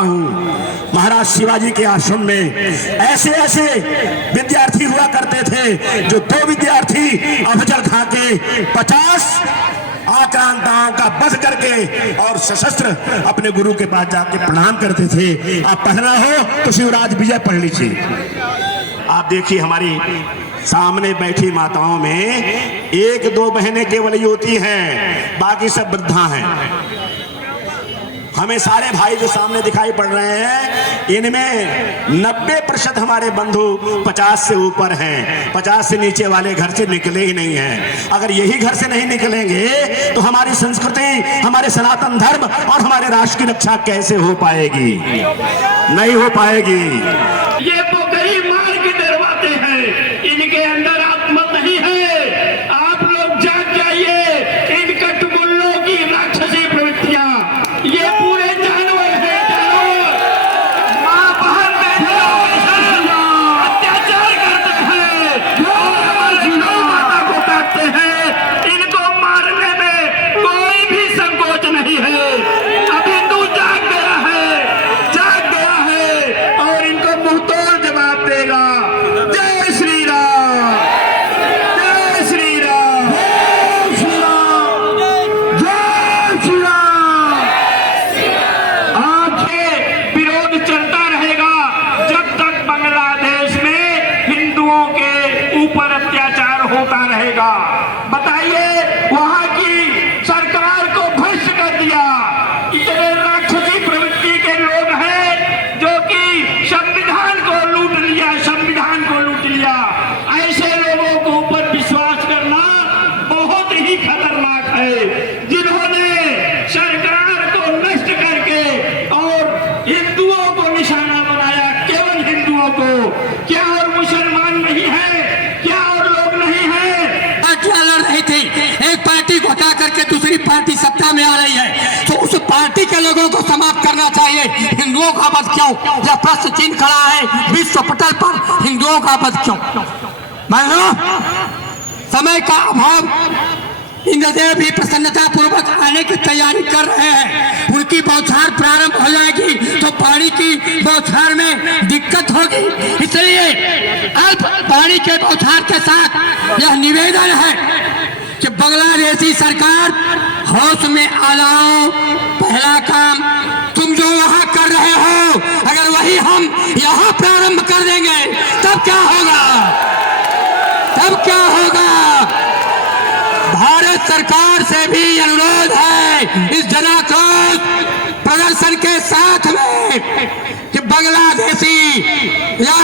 हूँ। महाराज शिवाजी के आश्रम में ऐसे ऐसे विद्यार्थी हुआ करते थे जो 2 विद्यार्थी अफजल खा के 50 आक्रांताओं का वध करके और सशस्त्र अपने गुरु के पास जाके प्रणाम करते थे। आप पढ़ना हो तो शिवराज विजय पढ़ लीजिए। आप देखिए हमारी सामने बैठी माताओं में 1-2 बहनें केवल युवती हैं, बाकी सब वृद्धा हैं। हमें सारे भाई जो सामने दिखाई पड़ रहे हैं, इनमें 90% हमारे बंधु 50 से ऊपर हैं। 50 से नीचे वाले घर से निकले ही नहीं हैं। अगर यही घर से नहीं निकलेंगे तो हमारी संस्कृति, हमारे सनातन धर्म और हमारे राष्ट्र की रक्षा कैसे हो पाएगी? नहीं हो पाएगी। ये पोखरी मार के डरवाते हैं, इनके अंदर आत्मा नहीं है। आप लोग जाग जाइए। इन कटबुल्लों की राक्षसी प्रवृत्तियां, ये पूरे जानवर हैं, जानवर। माँ बहन अत्याचार करते हैं और हमारी गौ माता को काटते हैं। इनको मारने में कोई भी संकोच नहीं है। अब हिंदू जाग गया है और इनको मुंहतोड़ जवाब देगा। जय श्री राम, जय श्री राम, जय श्री राम, जय श्री राम। आज ये विरोध चलता रहेगा जब तक बांग्लादेश में हिंदुओं के ऊपर अत्याचार होता रहेगा। बताइए, वहां की सरकार को भ्रष्ट कर दिया। इतने राक्षसी प्रवृत्ति के लोग हैं जो कि संविधान को लूट लिया, संविधान को लूट लिया। ऐसे लोगों को ऊपर विश्वास करना बहुत ही खतरनाक है, जिन्होंने सरकार को नष्ट करके और हिंदुओं को निशाना बनाया, केवल हिंदुओं को। क्या और मुसलमान नहीं है? क्या और लोग नहीं है? पार्टियां लड़ रही थी, एक पार्टी को हटा करके दूसरी पार्टी सत्ता में आ रही है, तो उस पार्टी के लोगों को समाप्त करना चाहिए। हिंदुओं का वध क्यों? यह प्रश्न चिन्ह खड़ा है विश्व पटल पर। हिंदुओं का वध क्यों? मान लो समय का अभाव, इंद्रदेव भी प्रसन्नता पूर्वक आने की तैयारी कर रहे हैं। उनकी बौछार प्रारंभ हो जाएगी तो पानी की बौछार में दिक्कत होगी, इसलिए अल्प पानी के बौछार के साथ यह निवेदन है कि बांग्लादेशी सरकार होश में आ जाओ। पहला काम तुम जो वहां कर रहे हो, अगर वही हम यहाँ प्रारंभ कर देंगे तब क्या होगा? तब क्या होगा? भारत सरकार से भी अनुरोध है इस जनाक्रोश प्रदर्शन के साथ में कि बांग्लादेशी या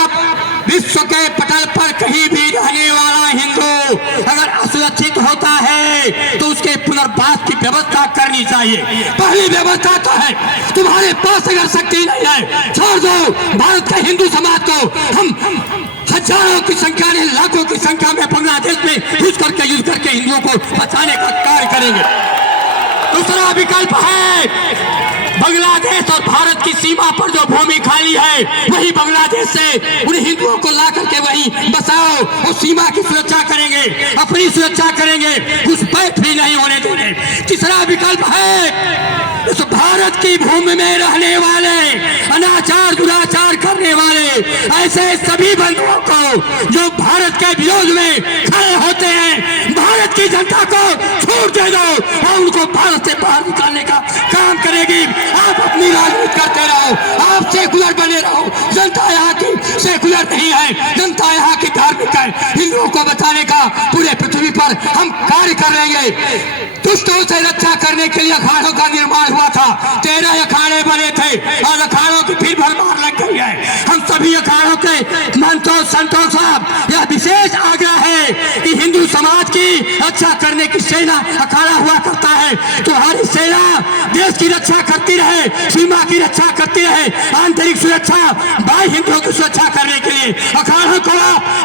विश्व के पटल पर कहीं भी रहने वाला हिंदू अगर असुरक्षित होता है तो उसके पुनर्वास की व्यवस्था करनी चाहिए। पहली व्यवस्था तो है, तुम्हारे पास अगर शक्ति नहीं है, छोड़ दो भारत के हिंदू समाज को। हम हजारों की संख्या में, लाखों की संख्या में बांग्लादेश में युद्ध करके हिंदुओं को बचाने का कार्य करेंगे। दूसरा विकल्प है, बांग्लादेश और भारत की सीमा पर जो भूमि खाली है वही बांग्लादेश से उन हिंदुओं को ला करके वहीं बसाओ और सीमा की सुरक्षा करेंगे, अपनी सुरक्षा करेंगे, घुसपैठ भी नहीं होने देंगे। तीसरा विकल्प है, इस भारत की भूमि में रहने वाले, अनाचार दुराचार करने वाले ऐसे सभी बंधुओं को जो भारत के विरोध में खड़े होते हैं, भारत की जनता को छूट दे दो और उनको भारत से बाहर निकालने का काम करेगी। आप अपनी राजनीति करते रहो, आप सेकुलर बने रहो। जनता यहाँ की सेकुलर नहीं है, जनता यहाँ की धार्मिक है। हिंदुओं को बचाने का पूरे पृथ्वी पर हम कार्य कर लेंगे। दुष्टों से रक्षा करने के लिए अखाड़ों का निर्माण हुआ था, 13 अखाड़े बने थे और अखाड़ों की फिर भरमार लग गई है। हम सभी अखाड़ों के महंतों संतों साहब यह विशेष आग्रह है कि हिंदू समाज की रक्षा करने की सेना अखाड़ा हुआ करता है, तो हमारी सेना देश की रक्षा करती रहे, सीमा की रक्षा करती रहे, आंतरिक सुरक्षा, बाह्य हिंदुओं की सुरक्षा करने के लिए अखाड़ों को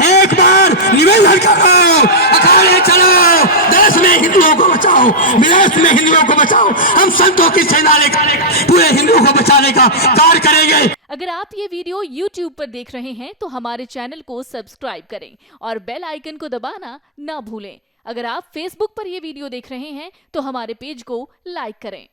एक बार निवेदन करो, अखाड़े चलो, देश में हिंदुओं को बचाओ, विदेश में हिंदुओं को बचाओ। हम संतों की सेना लेकर पूरे हिंदुओं को बचाने का कार्य करेंगे। अगर आप ये वीडियो YouTube पर देख रहे हैं तो हमारे चैनल को सब्सक्राइब करें और बेल आइकन को दबाना ना भूलें। अगर आप Facebook पर ये वीडियो देख रहे हैं तो हमारे पेज को लाइक करें।